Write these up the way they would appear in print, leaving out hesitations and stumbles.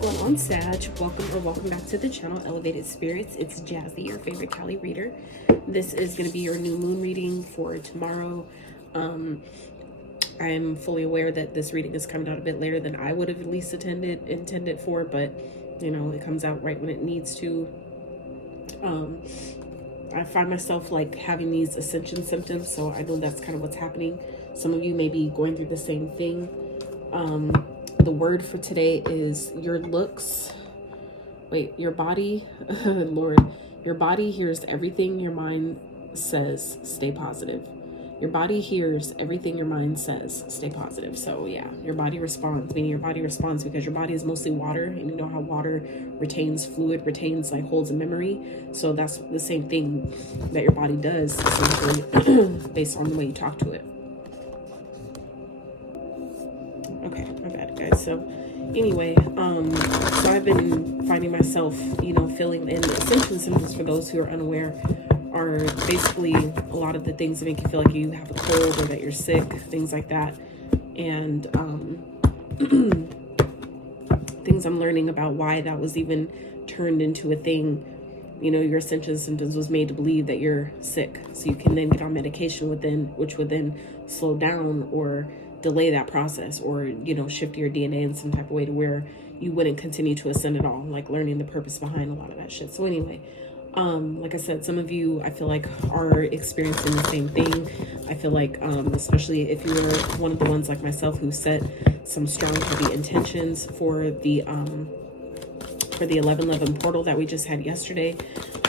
going on, Sag? Welcome back to the channel, Elevated Spirits. It's Jazi, your favorite Cali reader. This is going to be your new moon reading for tomorrow. I'm fully aware that this reading is coming out a bit later than I would have at least intended for, but you know, it comes out right when it needs to. I find myself like having these ascension symptoms, so I know that's kind of what's happening. Some of you may be going through the same thing. The word for today is your looks. Wait, your body, Lord, your body hears everything your mind says, stay positive. Your body hears everything your mind says, stay positive. So yeah, your body responds, meaning your body responds because your body is mostly water, and you know how water retains fluid, like holds a memory. So that's the same thing that your body does, essentially, based on the way you talk to it. Okay, my bad, guys. So anyway, so I've been finding myself, you know, feeling in ascension symptoms, for those who are unaware, are basically a lot of the things that make you feel like you have a cold or that you're sick, things like that. And things I'm learning about why that was even turned into a thing. You know, your ascension symptoms was made to believe that you're sick, so you can then get on medication which would then slow down or delay that process, or, you know, shift your DNA in some type of way to where you wouldn't continue to ascend at all, like learning the purpose behind a lot of that shit. So anyway, like I said, some of you, I feel like, are experiencing the same thing. I feel like, especially if you're one of the ones like myself who set some strong, heavy intentions for the 1111 portal that we just had yesterday,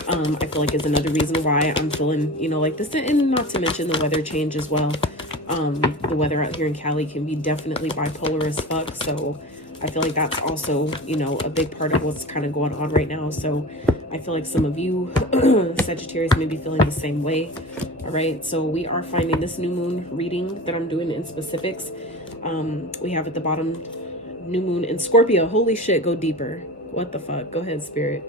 I feel like is another reason why I'm feeling, you know, like this. And not to mention the weather change as well. The weather out here in Cali can be definitely bipolar as fuck. So I feel like that's also, you know, a big part of what's kind of going on right now. So I feel like some of you Sagittarius may be feeling the same way. All right. So we are finding this new moon reading that I'm doing in specifics. We have at the bottom, new moon in Scorpio. Holy shit. Go deeper. What the fuck? Go ahead, Spirit.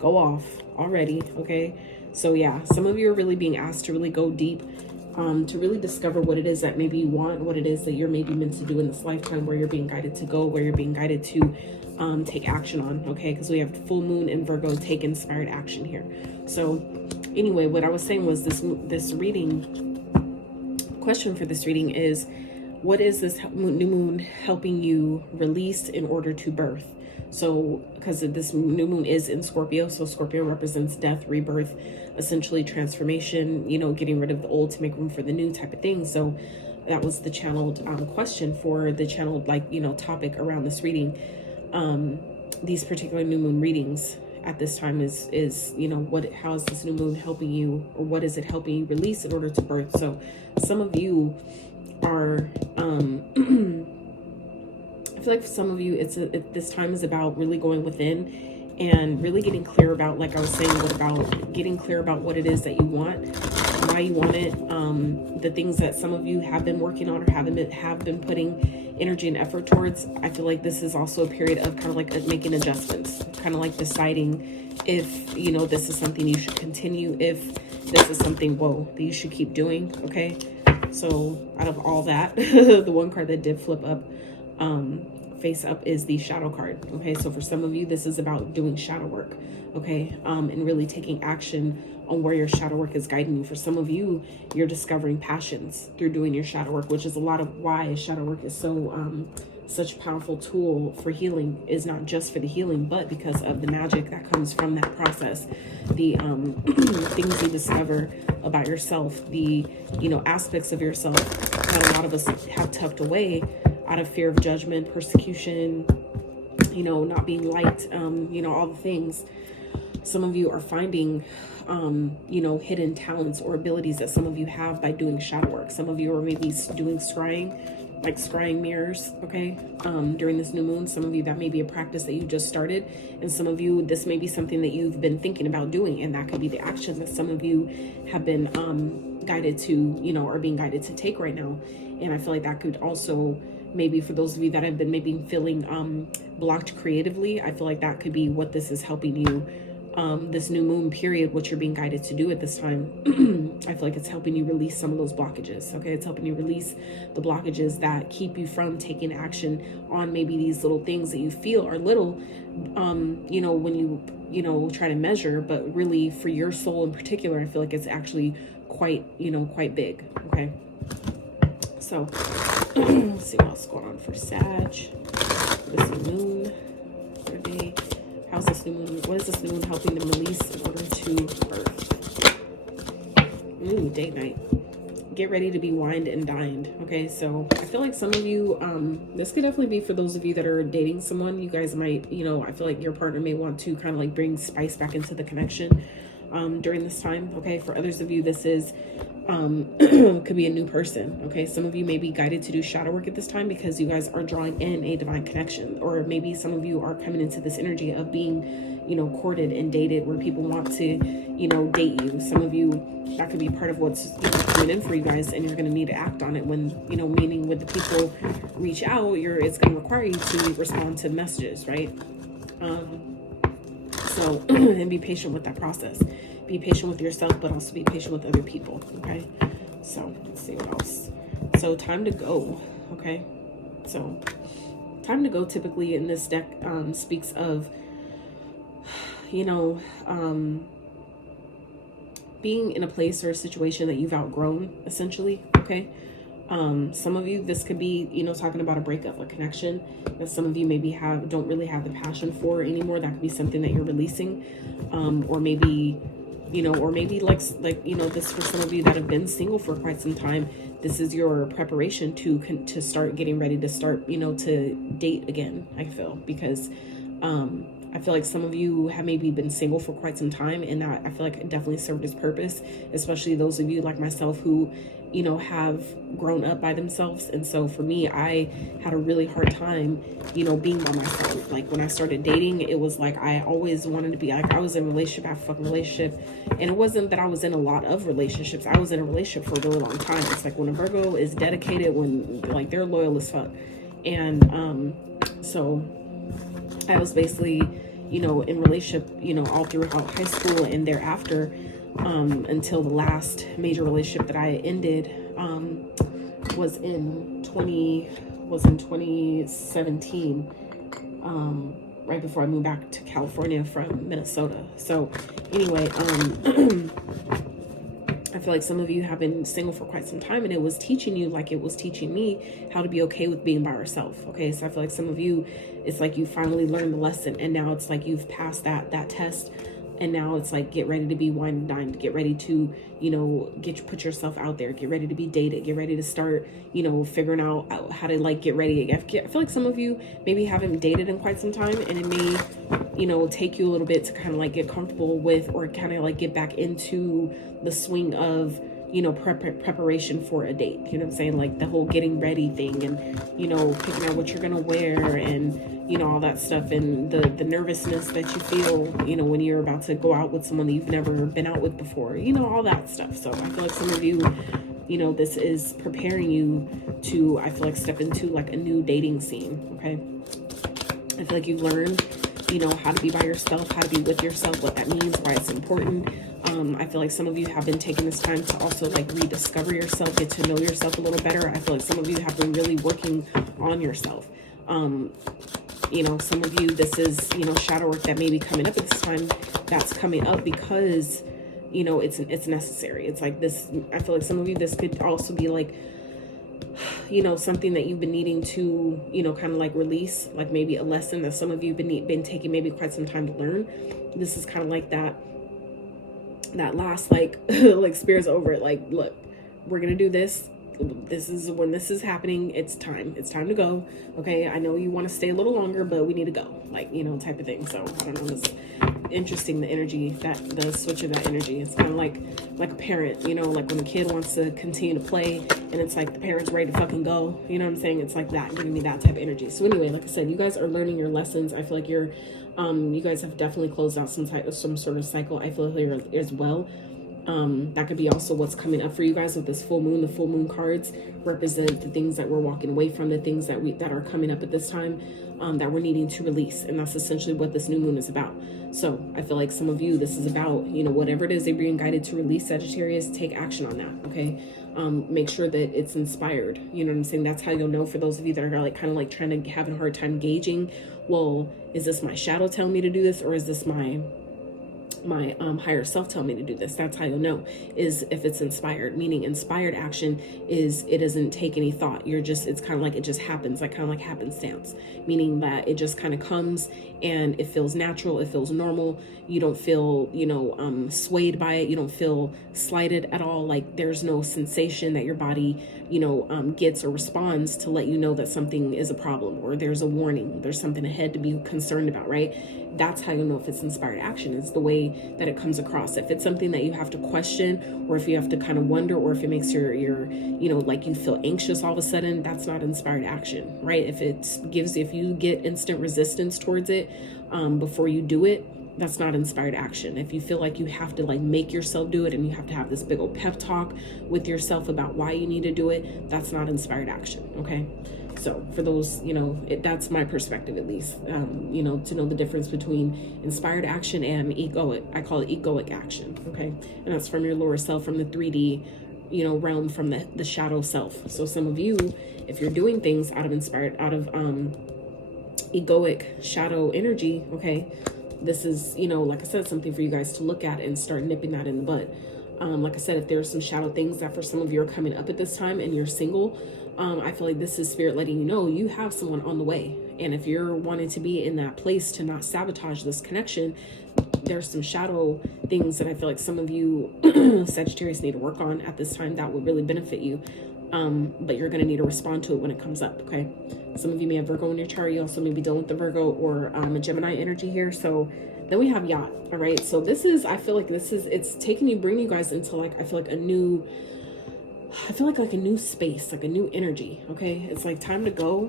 Go off already. Okay. So yeah, some of you are really being asked to really go deep. To really discover what it is that maybe you want, what it is that you're maybe meant to do in this lifetime, where you're being guided to go, where you're being guided to take action on, okay? Because we have full moon in Virgo, take inspired action here. So anyway, what I was saying was this reading, question for this reading is, what is this new moon helping you release in order to birth? So, because this new moon is in Scorpio, so Scorpio represents death, rebirth, essentially transformation, you know, getting rid of the old to make room for the new type of thing. So that was the channeled question for the channeled, like, you know, topic around this reading. These particular new moon readings at this time is, you know, how is this new moon helping you, or what is it helping you release in order to birth? So some of you are, I feel like for some of you, this time is about really going within and really getting clear about, like I was saying, getting clear about what it is that you want, why you want it, the things that some of you have been working on or have been putting energy and effort towards. I feel like this is also a period of kind of like making adjustments, kind of like deciding if, you know, this is something you should continue, if this is something, that you should keep doing, okay? So out of all that, the one card that did flip up, face up, is the shadow card. Okay, so for some of you, this is about doing shadow work, okay, and really taking action on where your shadow work is guiding you. For some of you, you're discovering passions through doing your shadow work, which is a lot of why shadow work is so such a powerful tool for healing. Is not just for the healing, but because of the magic that comes from that process, the things you discover about yourself, the, you know, aspects of yourself that a lot of us have tucked away out of fear of judgment, persecution, you know, not being liked, you know, all the things. Some of you are finding, you know, hidden talents or abilities that some of you have by doing shadow work. Some of you are maybe doing scrying, like scrying mirrors, okay, during this new moon. Some of you, that may be a practice that you just started. And some of you, this may be something that you've been thinking about doing. And that could be the action that some of you have been guided to, you know, are being guided to take right now. And I feel like that could also, maybe for those of you that have been maybe feeling blocked creatively, I feel like that could be what this is helping you this new moon period, what you're being guided to do at this time, I feel like it's helping you release some of those blockages. Okay, it's helping you release the blockages that keep you from taking action on maybe these little things that you feel are little, you know, when you try to measure, but really for your soul in particular, I feel like it's actually quite, quite big. Okay, so let's see what else is going on for Sag. This new moon for a day. How's this new moon? What is this new moon helping them release in order to birth? Ooh, date night. Get ready to be wined and dined. Okay, so I feel like some of you, this could definitely be for those of you that are dating someone. You guys might, I feel like your partner may want to kind of like bring spice back into the connection during this time. Okay, for others of you, this is could be a new person. Okay, some of you may be guided to do shadow work at this time because you guys are drawing in a divine connection, or maybe some of you are coming into this energy of being courted and dated, where people want to date you. Some of you, that could be part of what's coming in for you guys, and you're going to need to act on it when meaning when the people reach out, it's going to require you to respond to messages, right? So and be patient with that process. Be patient with yourself, but also be patient with other people. Okay, so let's see what else. So time to go. Okay, so time to go typically in this deck speaks of being in a place or a situation that you've outgrown, essentially. Okay, some of you, this could be talking about a breakup, a connection that some of you maybe don't really have the passion for anymore. That could be something that you're releasing, or maybe this for some of you that have been single for quite some time. This is your preparation to start getting ready to start, to date again, I feel, because I feel like some of you have maybe been single for quite some time, and that I feel like it definitely served its purpose, especially those of you like myself who, have grown up by themselves. And so for me, I had a really hard time, being by myself. Like when I started dating, it was like I always wanted to be like, I was in a relationship after fucking relationship. And it wasn't that I was in a lot of relationships. I was in a relationship for a really long time. It's like when a Virgo is dedicated, when like they're loyal as fuck. And so I was basically, in relationship, all throughout high school and thereafter, until the last major relationship that I ended was in 2017, right before I moved back to California from Minnesota. So anyway, I feel like some of you have been single for quite some time, and it was teaching you, like it was teaching me, how to be okay with being by yourself. Okay, so I feel like some of you, it's like you finally learned the lesson, and now it's like you've passed that test, and now it's like get ready to be wine and dined, get ready to put yourself out there, get ready to be dated, get ready to start figuring out how to like get ready. I feel like some of you maybe haven't dated in quite some time, and it may take you a little bit to kind of like get comfortable with, or kind of like get back into the swing of preparation for a date. You know what I'm saying? Like the whole getting ready thing, and picking out what you're gonna wear, and all that stuff, and the nervousness that you feel when you're about to go out with someone that you've never been out with before, all that stuff. So I feel like some of you, this is preparing you to, I feel like, step into like a new dating scene. Okay, I feel like you've learned how to be by yourself, how to be with yourself, what that means, why it's important. I feel like some of you have been taking this time to also like rediscover yourself, get to know yourself a little better. I feel like some of you have been really working on yourself. Some of you, this is, shadow work that may be coming up at this time, that's coming up because, it's necessary. It's like this, I feel like some of you, this could also be like, something that you've been needing to, kind of like release, like maybe a lesson that some of you been taking maybe quite some time to learn. This is kind of like that last, like, like Spirit's over it. Like, look, we're going to do this. This is when this is happening. It's time to go. Okay. I know you want to stay a little longer, but we need to go, like, type of thing. So I don't know. It's interesting. The energy, the switch of that energy. It's kind of like a parent, like when a kid wants to continue to play and it's like the parent's ready to fucking go. You know what I'm saying? It's like that, giving me that type of energy. So anyway, like I said, you guys are learning your lessons. I feel like you guys have definitely closed out some sort of cycle. I feel here as well. That could be also what's coming up for you guys with this full moon. The full moon cards represent the things that we're walking away from, the things that are coming up at this time, that we're needing to release. And that's essentially what this new moon is about. So I feel like some of you, this is about, you know, whatever it is they're being guided to release, Sagittarius, take action on that. Okay. Make sure that it's inspired. You know what I'm saying? That's how you'll know, for those of you that are like kind of like trying to have a hard time gauging, well, is this my shadow telling me to do this, or is this my higher self telling me to do this? That's how you'll know, is if it's inspired. Meaning inspired action is, it doesn't take any thought. You're just, it's kind of like it just happens, like kind of like happenstance, meaning that it just kind of comes and it feels natural, it feels normal. You don't feel, you know, swayed by it. You don't feel slighted at all. Like there's no sensation that your body, you know, gets or responds to let you know that something is a problem, or there's a warning, there's something ahead to be concerned about, right? That's how you'll know if it's inspired action, is the way that it comes across. If it's something that you have to question, or if you have to kind of wonder, or if it makes your you know, like you feel anxious all of a sudden, that's not inspired action, right? If if you get instant resistance towards it before you do it, that's not inspired action. If you feel like you have to like make yourself do it, and you have to have this big old pep talk with yourself about why you need to do it, that's not inspired action. Okay. So for those, you know, that's my perspective, at least, you know, to know the difference between inspired action and egoic. I call it egoic action. Okay. And that's from your lower self, from the 3D, you know, realm, from the shadow self. So some of you, if you're doing things out of egoic shadow energy, okay, this is, you know, like I said, something for you guys to look at and start nipping that in the bud. Like I said, if there's some shadow things that for some of you are coming up at this time and you're single, I feel like this is spirit letting you know you have someone on the way. And if you're wanting to be in that place to not sabotage this connection, there's some shadow things that I feel like some of you Sagittarius need to work on at this time that would really benefit you. But you're going to need to respond to it when it comes up. Okay. Some of you may have Virgo in your chart. You also may be dealing with the Virgo or a Gemini energy here. So then we have yacht. All right. So this is, I feel like it's taking you, bringing you guys into like, I feel like a new space, like a new energy. Okay. It's like time to go.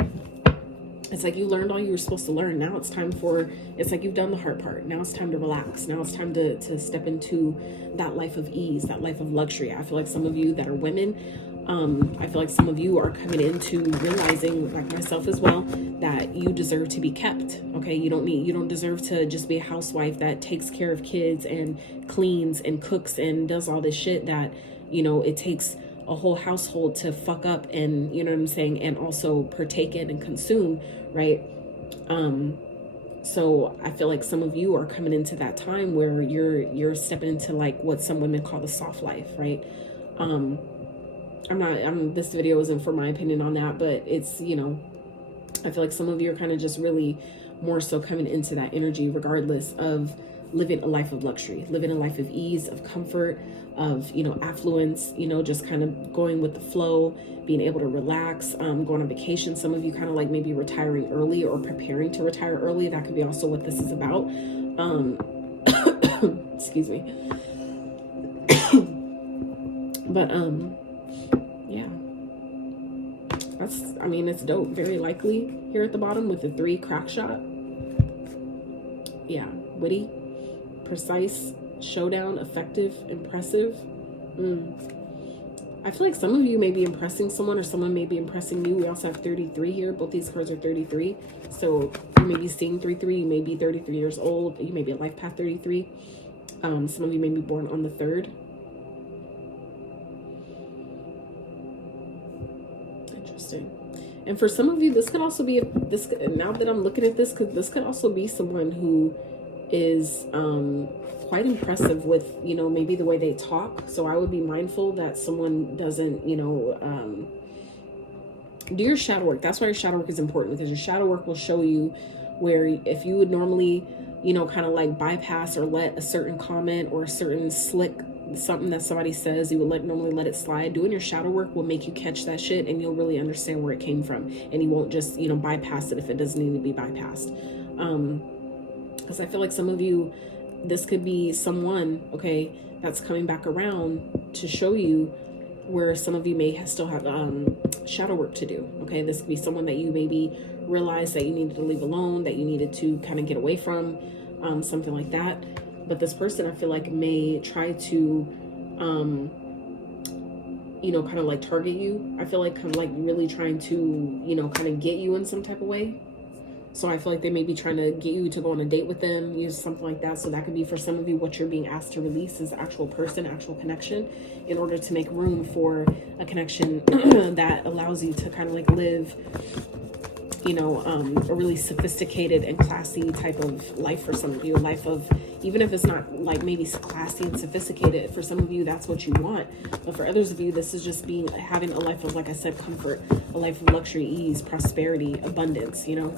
It's like you learned all you were supposed to learn. Now it's time for, it's like you've done the hard part. Now it's time to relax. Now it's time to step into that life of ease, that life of luxury. I feel like some of you that are women, I feel like some of you are coming into realizing, like myself as well, that you deserve to be kept. Okay. You don't deserve to just be a housewife that takes care of kids and cleans and cooks and does all this shit that, you know, it takes a whole household to fuck up and, you know what I'm saying, and also partake in and consume, right? So I feel like some of you are coming into that time where you're stepping into like what some women call the soft life, right? This video isn't for my opinion on that, but it's, you know, I feel like some of you are kind of just really more so coming into that energy, regardless of living a life of luxury, living a life of ease, of comfort, of, you know, affluence, you know, just kind of going with the flow, being able to relax, going on vacation. Some of you kind of like maybe retiring early or preparing to retire early. That could be also what this is about. Excuse me. But, yeah, I mean, it's dope. Very likely here at the bottom with the 3 crack shot. Yeah. Witty, precise, showdown, effective, impressive. I feel like some of you may be impressing someone, or someone may be impressing you. We also have 33 here. Both these cards are 33. So you may be seeing 33. You may be 33 years old. You may be a life path 33. Some of you may be born on the 3rd. Interesting. And for some of you, this could also be now that I'm looking at this, this could also be someone who is quite impressive with, you know, maybe the way they talk. So I would be mindful that someone doesn't, you know, do your shadow work. That's why your shadow work is important, because your shadow work will show you where if you would normally, you know, kind of like bypass or let a certain comment or a certain slick something that somebody says, you would normally let it slide. Doing your shadow work will make you catch that shit, and you'll really understand where it came from, and you won't just, you know, bypass it if it doesn't need to be bypassed. Because I feel like some of you, this could be someone, okay, that's coming back around to show you where some of you may still have shadow work to do. Okay, this could be someone that you maybe realized that you needed to leave alone, that you needed to kind of get away from, something like that. But this person, I feel like, may try to you know, kind of like target you. I feel like kind of like really trying to, you know, kind of get you in some type of way. So I feel like they may be trying to get you to go on a date with them, use something like that. So that could be for some of you what you're being asked to release is actual person, actual connection, in order to make room for a connection that allows you to kind of like live, you know, a really sophisticated and classy type of life for some of you. A life of, even if it's not like maybe classy and sophisticated, for some of you that's what you want, but for others of you this is just having a life of, like I said, comfort, a life of luxury, ease, prosperity, abundance, you know,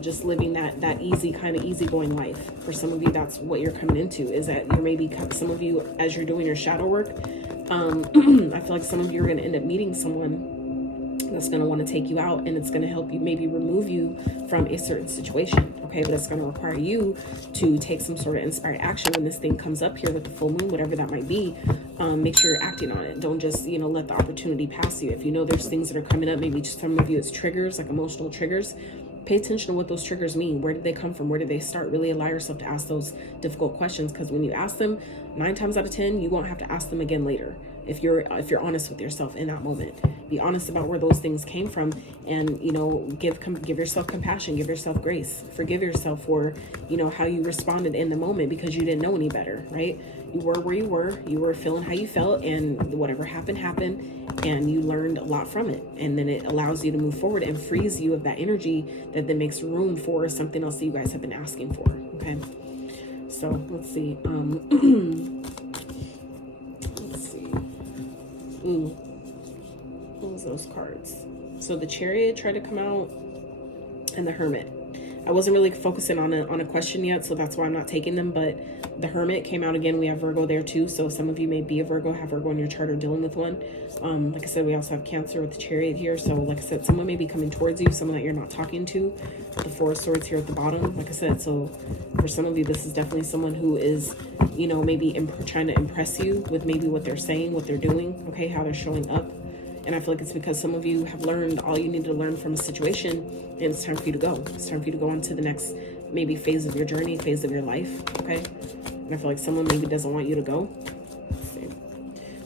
just living that easy kind of easygoing life. For some of you that's what you're coming into, is that you're maybe, some of you, as you're doing your shadow work, I feel like some of you are going to end up meeting someone that's going to want to take you out, and it's going to help you maybe remove you from a certain situation. Okay, but it's going to require you to take some sort of inspired action when this thing comes up here with the full moon, whatever that might be. Make sure you're acting on it. Don't just, you know, let the opportunity pass you. If you know there's things that are coming up, maybe just some of you it's triggers, like emotional triggers. Pay attention to what those triggers mean. Where did they come from? Where did they start? Really allow yourself to ask those difficult questions, because when you ask them, 9 times out of 10, you won't have to ask them again later. If you're honest with yourself in that moment, be honest about where those things came from, and, you know, give yourself compassion, give yourself grace, forgive yourself for, you know, how you responded in the moment, because you didn't know any better, right? You were where you were feeling how you felt, and whatever happened, and you learned a lot from it. And then it allows you to move forward and frees you of that energy that then makes room for something else that you guys have been asking for. Okay. So let's see. Let's see. Ooh, what was those cards? So the Chariot tried to come out, and the Hermit. I wasn't really focusing on a question yet, so that's why I'm not taking them, but the Hermit came out again. We have Virgo there too, so some of you may be a Virgo, have Virgo in your chart, or dealing with one. Like I said, we also have Cancer with the Chariot here, so like I said, someone may be coming towards you, someone that you're not talking to. The Four of Swords here at the bottom, like I said, so for some of you, this is definitely someone who is, you know, maybe trying to impress you with maybe what they're saying, what they're doing, okay, how they're showing up. And I feel like it's because some of you have learned all you need to learn from a situation, and it's time for you to go. It's time for you to go on to the next maybe phase of your journey, phase of your life, okay? And I feel like someone maybe doesn't want you to go. Let's see.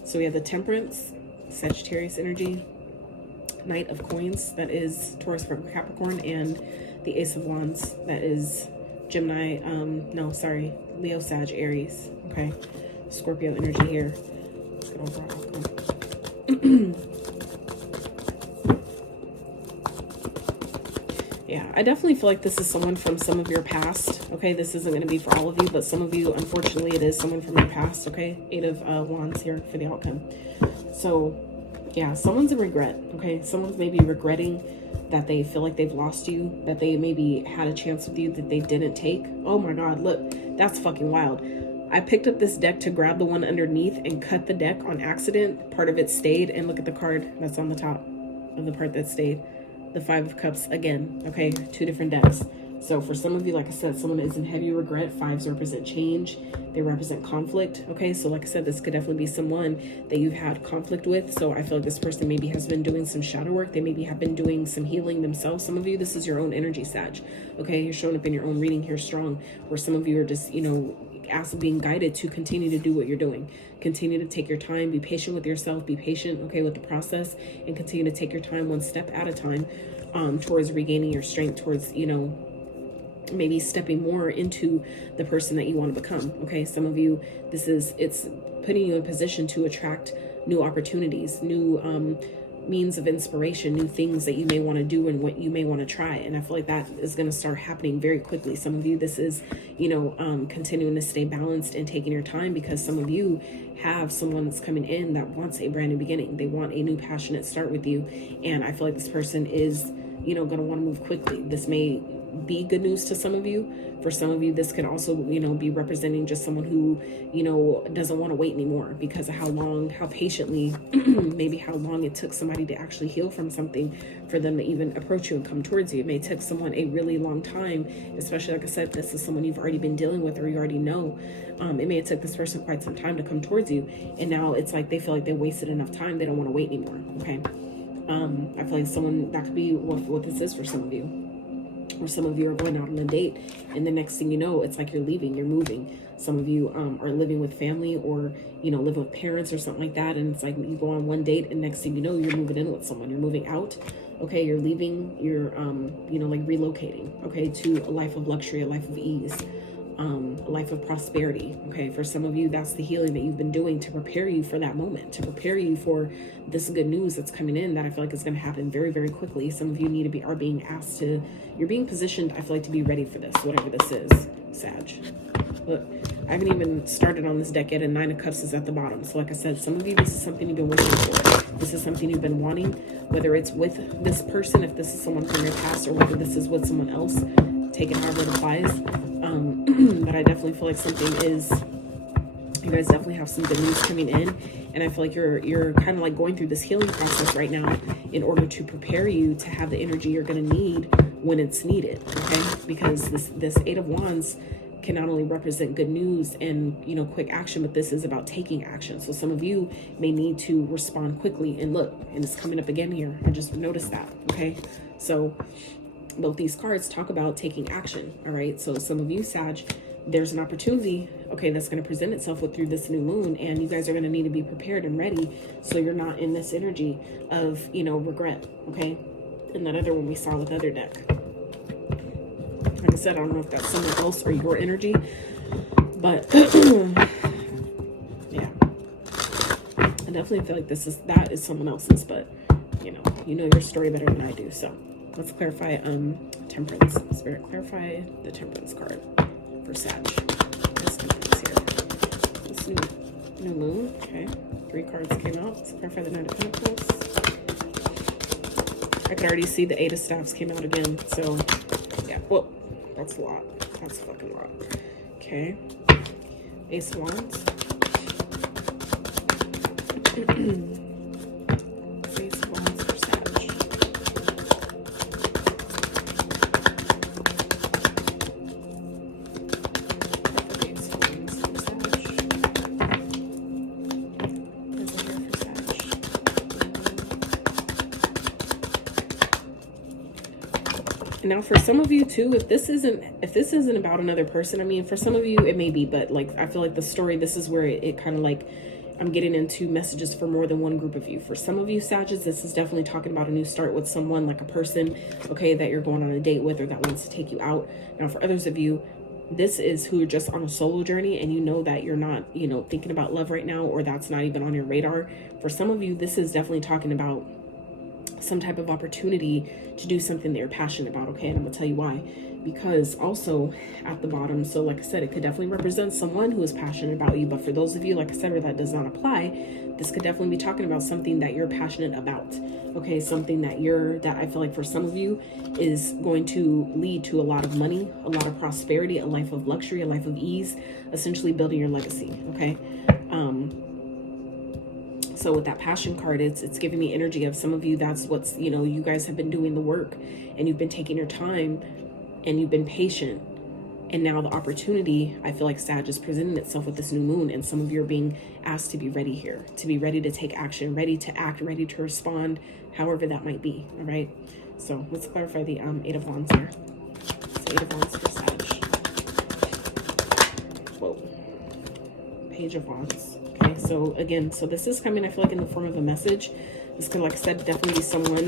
So we have the Temperance, Sagittarius energy, Knight of Coins, that is Taurus, Virgo, Capricorn, and the Ace of Wands, that is Gemini, Leo, Sag, Aries, okay? Scorpio energy here. Let's get over outcome. Yeah, I definitely feel like this is someone from some of your past, okay? This isn't going to be for all of you, but some of you, unfortunately, it is someone from your past, okay? 8 of Wands here for the outcome. So, yeah, someone's in regret, okay? Someone's maybe regretting that they feel like they've lost you, that they maybe had a chance with you that they didn't take. Oh my God, look, that's fucking wild. I picked up this deck to grab the one underneath and cut the deck on accident. Part of it stayed, and look at the card that's on the top of the part that stayed. The Five of Cups again, okay? 2 different decks. So for some of you, like I said, someone is in heavy regret. 5s represent change. They represent conflict, okay? So like I said, this could definitely be someone that you've had conflict with. So I feel like this person maybe has been doing some shadow work. They maybe have been doing some healing themselves. Some of you, this is your own energy, Sag, okay? You're showing up in your own reading here strong, where some of you are just, you know, being guided to continue to do what you're doing. Continue to take your time, be patient with yourself, be patient, okay, with the process, and continue to take your time one step at a time towards regaining your strength, towards, you know, maybe stepping more into the person that you want to become, okay? Some of you, it's putting you in position to attract new opportunities, new means of inspiration, new things that you may want to do and what you may want to try. And I feel like that is going to start happening very quickly. Some of you, this is, you know, continuing to stay balanced and taking your time, because some of you have someone that's coming in that wants a brand new beginning. They want a new passionate start with you. And I feel like this person is, you know, going to want to move quickly. This may be good news to some of you. For some of you, this could also, you know, be representing just someone who, you know, doesn't want to wait anymore because of how patiently, maybe how long it took somebody to actually heal from something for them to even approach you and come towards you. It may take someone a really long time, especially, like I said, this is someone you've already been dealing with or you already know. It may have took this person quite some time to come towards you, and now it's like they feel like they wasted enough time. They don't want to wait anymore, okay? I feel like someone, that could be what this is for some of you. Or some of you are going out on a date, and the next thing you know, it's like you're leaving, you're moving. Some of you are living with family, or, you know, living with parents or something like that. And it's like you go on one date, and next thing you know, you're moving in with someone, you're moving out. Okay, you're leaving, you're, you know, like relocating, okay, to a life of luxury, a life of ease, a life of prosperity. Okay, for some of you, that's the healing that you've been doing to prepare you for that moment, to prepare you for this good news that's coming in, that I feel like is going to happen very, very quickly. Some of you are being asked to, you're being positioned, I feel like, to be ready for this, whatever this is, Sag. Look, I haven't even started on this deck yet, and 9 of Cups is at the bottom. So like I said, some of you, this is something you've been wishing for. This is something you've been wanting, whether it's with this person, if this is someone from your past, or whether this is with someone else. Take it however it applies. But I definitely feel like something is, you guys definitely have some good news coming in. And I feel like you're kind of like going through this healing process right now in order to prepare you to have the energy you're going to need when it's needed. Okay, because this 8 of Wands can not only represent good news and, you know, quick action, but this is about taking action. So some of you may need to respond quickly. And look, and it's coming up again here. I just noticed that. Okay, so both these cards talk about taking action. All right, so some of you, Sag, there's an opportunity, okay, that's going to present itself through this new moon, and you guys are going to need to be prepared and ready, so you're not in this energy of, you know, regret. Okay, and that other one we saw with the other deck, like I said, I don't know if that's someone else or your energy, but yeah, I definitely feel like that is someone else's, but you know your story better than I do. So let's clarify Temperance. Spirit, clarify the Temperance card for Sag. This Temperance here. This new moon. Okay, 3 cards came out. Let's clarify the 9 of Pentacles. I could already see the 8 of Staffs came out again. So yeah, well, that's a lot. That's a fucking lot. Okay, Ace of Wands. Now, for some of you too, if this isn't about another person, I mean, for some of you it may be, but like I feel like the story, this is where it kind of like, I'm getting into messages for more than one group of you. For some of you, Sagittarius, this is definitely talking about a new start with someone, like a person, okay, that you're going on a date with or that wants to take you out. Now, for others of you, this is who are just on a solo journey, and you know that you're not, you know, thinking about love right now, or that's not even on your radar. For some of you, this is definitely talking about some type of opportunity to do something that you're passionate about. Okay, and I'm gonna tell you why. Because also at the bottom, so like I said, it could definitely represent someone who is passionate about you, but for those of you, like I said, where that does not apply, this could definitely be talking about something that you're passionate about. Okay, something that I feel like for some of you is going to lead to a lot of money, a lot of prosperity, a life of luxury, a life of ease, essentially building your legacy. Okay, so with that passion card, it's giving me energy of some of you, that's what's, you know, you guys have been doing the work, and you've been taking your time, and you've been patient, and now the opportunity, I feel like Sag is presenting itself with this new moon, and some of you are being asked to be ready here, to be ready to take action, ready to act, ready to respond, however that might be. All right, so let's clarify the 8 of Wands here. So 8 of Wands for Sag. Whoa. Page of Wands. Okay, so again, so this is coming, I feel like, in the form of a message. This could, like I said, definitely be someone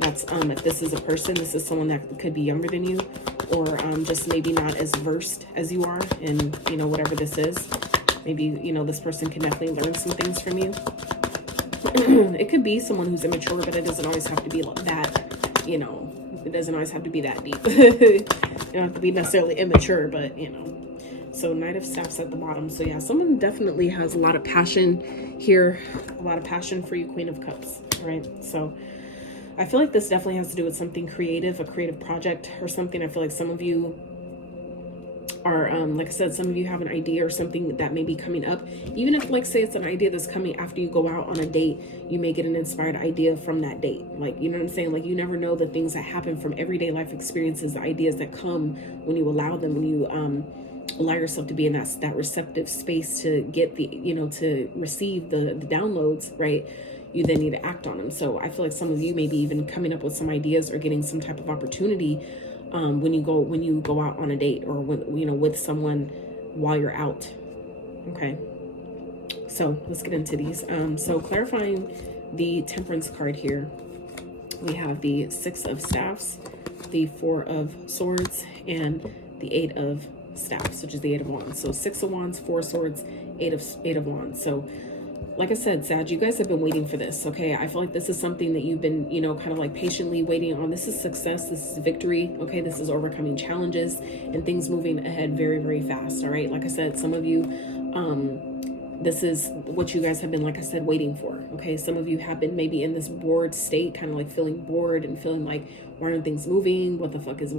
that's, if this is a person, this is someone that could be younger than you, or just maybe not as versed as you are in, you know, whatever this is. Maybe, you know, this person can definitely learn some things from you. It could be someone who's immature, but it doesn't always have to be like that, you know, it doesn't always have to be that deep. You don't have to be necessarily immature, but, you know. So Knight of Staffs at the bottom. So yeah, someone definitely has a lot of passion here, a lot of passion for you, Queen of Cups, right? So I feel like this definitely has to do with something creative, a creative project or something. I feel like some of you are, like I said, some of you have an idea or something that may be coming up. Even if, like, say it's an idea that's coming after you go out on a date, you may get an inspired idea from that date. Like, you know what I'm saying? Like, you never know the things that happen from everyday life experiences, the ideas that come when you allow them, when you, allow yourself to be in that receptive space to get the, you know, to receive the downloads, right? You then need to act on them. So I feel like some of you may be even coming up with some ideas or getting some type of opportunity when you go out on a date, or with someone while you're out. Okay, so let's get into these. So clarifying the Temperance card here, we have the 6 of Staffs, the 4 of Swords, and the 8 of Staffs, which is the 8 of Wands. So 6 of Wands, 4 Swords, 8 of Wands. So like I said, Sag, you guys have been waiting for this, okay? I feel like this is something that you've been, kind of like patiently waiting on. This is success. This is victory, okay? This is overcoming challenges and things moving ahead very, very fast, all right? Like I said, some of you, this is what you guys have been, like I said, waiting for, okay? Some of you have been maybe in this bored state, kind of like feeling bored and feeling like, why aren't things moving? Why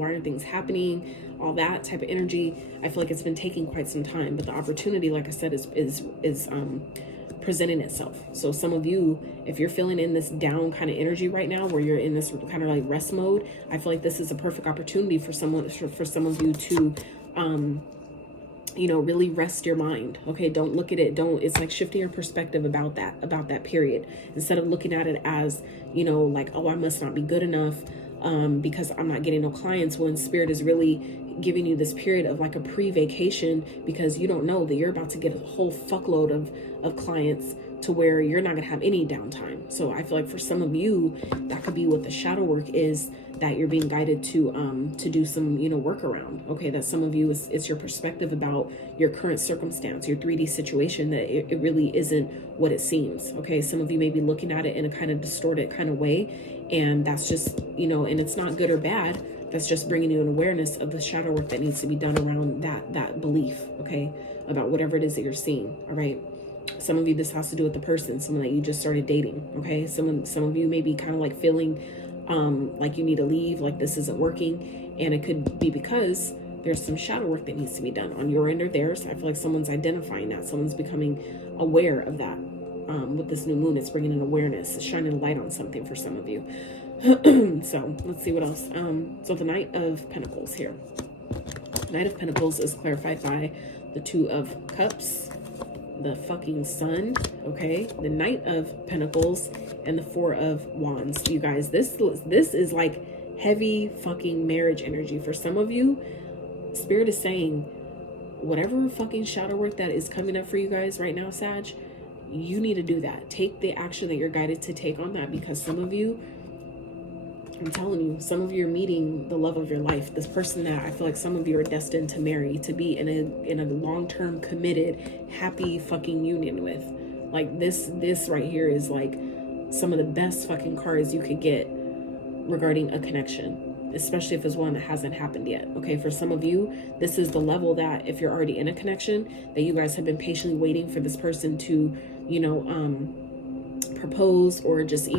aren't things happening? All that type of energy. I feel like it's been taking quite some time, but the opportunity, like I said, is presenting itself. So some of you, if you're feeling in this down kind of energy right now, where you're in this kind of like rest mode, I feel like this is a perfect opportunity for some of you to really rest your mind. Okay, don't look at it, it's like shifting your perspective about that period, instead of looking at it as, like, oh, I must not be good enough because I'm not getting no clients, when Spirit is really giving you this period of like a pre-vacation, because you don't know that you're about to get a whole fuckload of clients, to where you're not gonna have any downtime. So I feel like for some of you, that could be what the shadow work is, that you're being guided to do some work around. Okay, that some of you, it's your perspective about your current circumstance, your 3D situation, that it really isn't what it seems. Okay, some of you may be looking at it in a kind of distorted kind of way, and that's just and it's not good or bad. That's just bringing you an awareness of the shadow work that needs to be done around that belief, okay, about whatever it is that you're seeing. All right, some of you, this has to do with the person, someone that you just started dating. Okay, some of you may be kind of like feeling like you need to leave, like this isn't working, and it could be because there's some shadow work that needs to be done on your end or theirs. I feel like someone's identifying that, someone's becoming aware of that. With this new moon, it's bringing an awareness, it's shining a light on something for some of you. So let's see what else. So the Knight of Pentacles here. Knight of Pentacles is clarified by the 2 of Cups, the fucking Sun, okay, the Knight of Pentacles, and the 4 of Wands. You guys, this is like heavy fucking marriage energy for some of you. Spirit is saying, whatever fucking shadow work that is coming up for you guys right now, Sag, you need to do that. Take the action that you're guided to take on that, because some of you, I'm telling you, some of you are meeting the love of your life. This person that I feel like some of you are destined to marry, to be in a long-term committed, happy fucking union with. Like this right here is like some of the best fucking cards you could get regarding a connection, especially if it's one that hasn't happened yet. Okay, for some of you, this is the level that if you're already in a connection, that you guys have been patiently waiting for this person to, propose, or just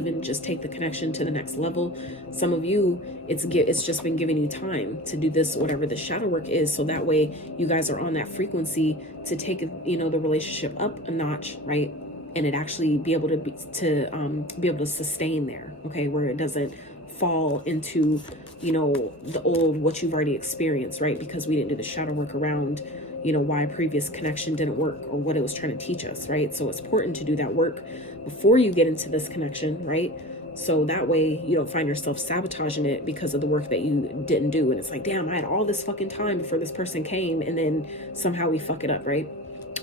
take the connection to the next level. Some of you, it's just been giving you time to do this, whatever the shadow work is, so that way you guys are on that frequency to take the relationship up a notch, right? And it actually be able to sustain there, okay, where it doesn't fall into the old, what you've already experienced, right? Because we didn't do the shadow work around why a previous connection didn't work, or what it was trying to teach us, right? So it's important to do that work before you get into this connection, right? So that way you don't find yourself sabotaging it because of the work that you didn't do. And it's like, damn, I had all this fucking time before this person came, and then somehow we fuck it up, right?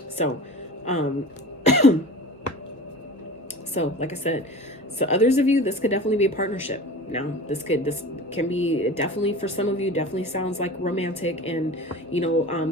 So so like I said, so others of you, this could definitely be a partnership. Now, this can be definitely, for some of you, definitely sounds like romantic and,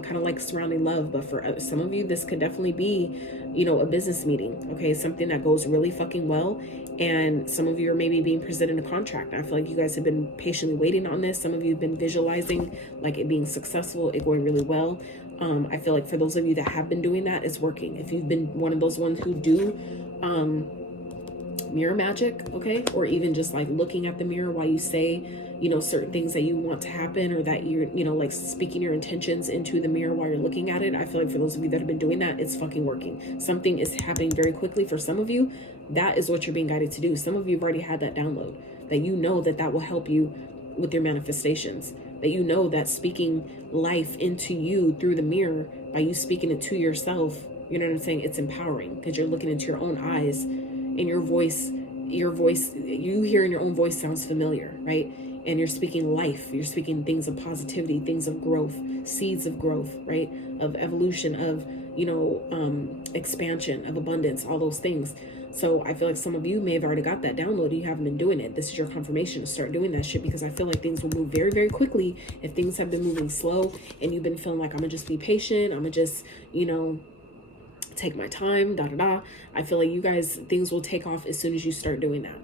kind of like surrounding love. But for some of you, this could definitely be, a business meeting. Okay, something that goes really fucking well. And some of you are maybe being presented a contract. I feel like you guys have been patiently waiting on this. Some of you have been visualizing like it being successful, it going really well. I feel like for those of you that have been doing that, it's working. If you've been one of those ones who do, mirror magic, okay, or even just like looking at the mirror while you say certain things that you want to happen, or that you're like speaking your intentions into the mirror while you're looking at it. I feel like for those of you that have been doing that, it's fucking working. Something is happening very quickly. For some of you, that is what you're being guided to do. Some of you have already had that download, that that will help you with your manifestations, that speaking life into you through the mirror, by you speaking it to yourself, you know what I'm saying, it's empowering, because you're looking into your own eyes, and your voice, you hearing your own voice sounds familiar, right? And you're speaking life. You're speaking things of positivity, things of growth, seeds of growth, right? Of evolution, of, you know, expansion, of abundance, all those things. So I feel like some of you may have already got that download. You haven't been doing it. This is your confirmation to start doing that shit, because I feel like things will move very, very quickly if things have been moving slow and you've been feeling like, I'm gonna just be patient. I'm gonna just, you know, take my time, I feel like you guys, things will take off as soon as you start doing that.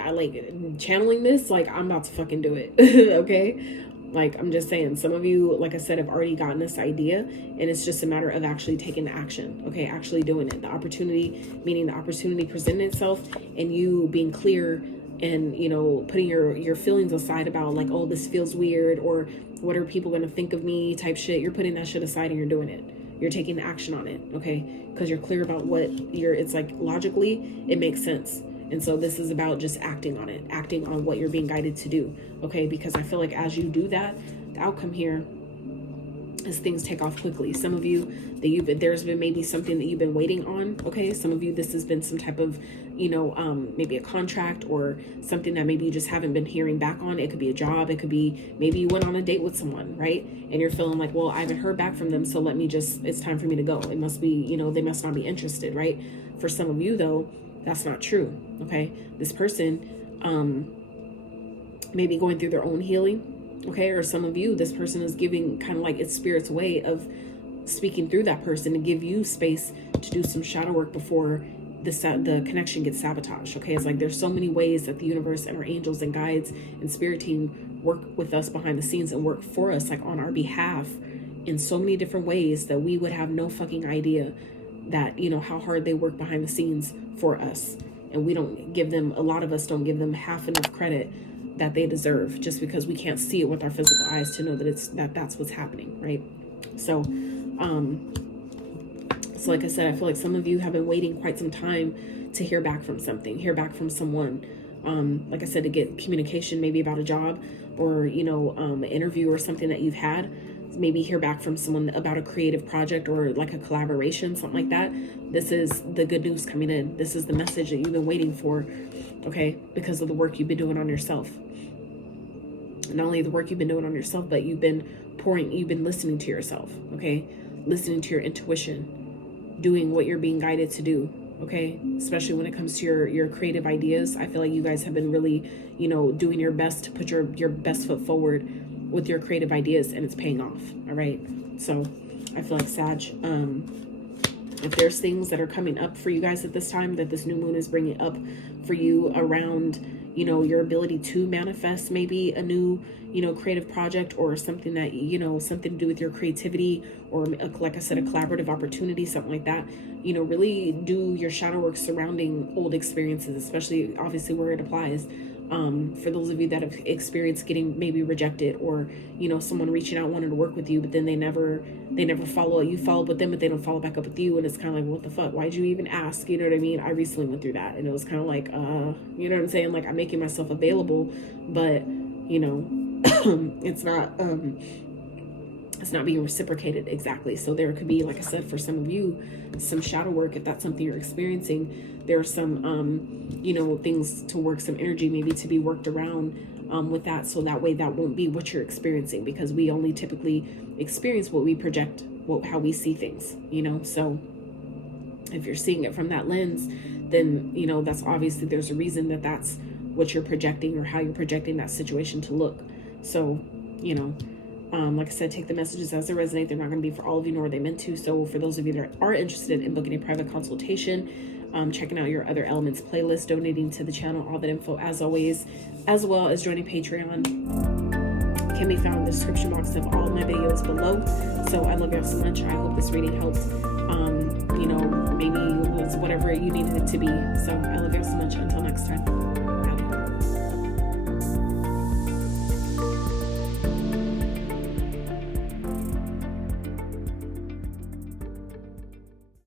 I like channeling this, like I'm about to fucking do it. Okay, like I'm just saying, some of you, like I said, have already gotten this idea, and it's just a matter of actually taking the action. Okay, actually doing it. The opportunity, meaning the opportunity presenting itself, and you being clear and, you know, putting your feelings aside about like, oh, this feels weird, or what are people gonna think of me type shit. You're putting that shit aside and you're doing it. You're taking action on it. Okay, because you're clear about what it's like, logically it makes sense. And so this is about just acting on it, acting on what you're being guided to do. Okay, because I feel like as you do that, the outcome here is things take off quickly. Some of you, there's been maybe something that you've been waiting on. Okay, some of you, this has been some type of, you know, maybe a contract or something that maybe you just haven't been hearing back on. It could be a job. It could be maybe you went on a date with someone, right? And you're feeling like, well, I haven't heard back from them, so let me just, it's time for me to go. It must be, you know, they must not be interested, right? For some of you though, that's not true. Okay, this person may be going through their own healing. Okay, or some of you, this person is giving kind of like it's spirit's way of speaking through that person to give you space to do some shadow work before the connection gets sabotaged. Okay, it's like there's so many ways that the universe and our angels and guides and spirit team work with us behind the scenes and work for us, like on our behalf, in so many different ways that we would have no fucking idea that, you know, how hard they work behind the scenes for us. And we don't give them, a lot of us don't give them half enough credit that they deserve, just because we can't see it with our physical eyes to know that that's what's happening, right? So so like I said, I feel like some of you have been waiting quite some time to hear back from something, hear back from someone, like I said, to get communication maybe about a job, or, you know, an interview or something that you've had. Maybe hear back from someone about a creative project or like a collaboration, something like that. This is the good news coming in. This is the message that you've been waiting for, okay? Because of the work you've been doing on yourself. Not only the work you've been doing on yourself, but you've been listening to yourself, okay? Listening to your intuition, doing what you're being guided to do, okay? Especially when it comes to your creative ideas. I feel like you guys have been really, you know, doing your best to put your best foot forward with your creative ideas, and it's paying off. All right, so I feel like Sag, if there's things that are coming up for you guys at this time that this new moon is bringing up for you around, you know, your ability to manifest maybe a new, you know, creative project, or something that, you know, something to do with your creativity, or like I said, a collaborative opportunity, something like that, you know, really do your shadow work surrounding old experiences, especially obviously where it applies. For those of you that have experienced getting maybe rejected, or, you know, someone reaching out wanting to work with you, but then they never follow. You followed with them, but they don't follow back up with you, and it's kind of like, what the fuck? Why'd you even ask? You know what I mean? I recently went through that, and it was kind of like, you know what I'm saying? Like, I'm making myself available, but, you know, it's not being reciprocated exactly. So there could be, like I said, for some of you, some shadow work. If that's something you're experiencing, there are some, you know, things to work, some energy maybe to be worked around with that. So that way that won't be what you're experiencing, because we only typically experience what we project, how we see things, you know? So if you're seeing it from that lens, then, you know, that's obviously, there's a reason that that's what you're projecting, or how you're projecting that situation to look. So, you know, like I said, take the messages as they resonate. They're not going to be for all of you, nor are they meant to. So for those of you that are interested in booking a private consultation, checking out your other elements playlist, donating to the channel, all that info as always, as well as joining Patreon, can be found in the description box of all of my videos below. So I love you all so much. I hope this reading helps. You know, maybe it was whatever you needed it to be. So I love you all so much. Until next time.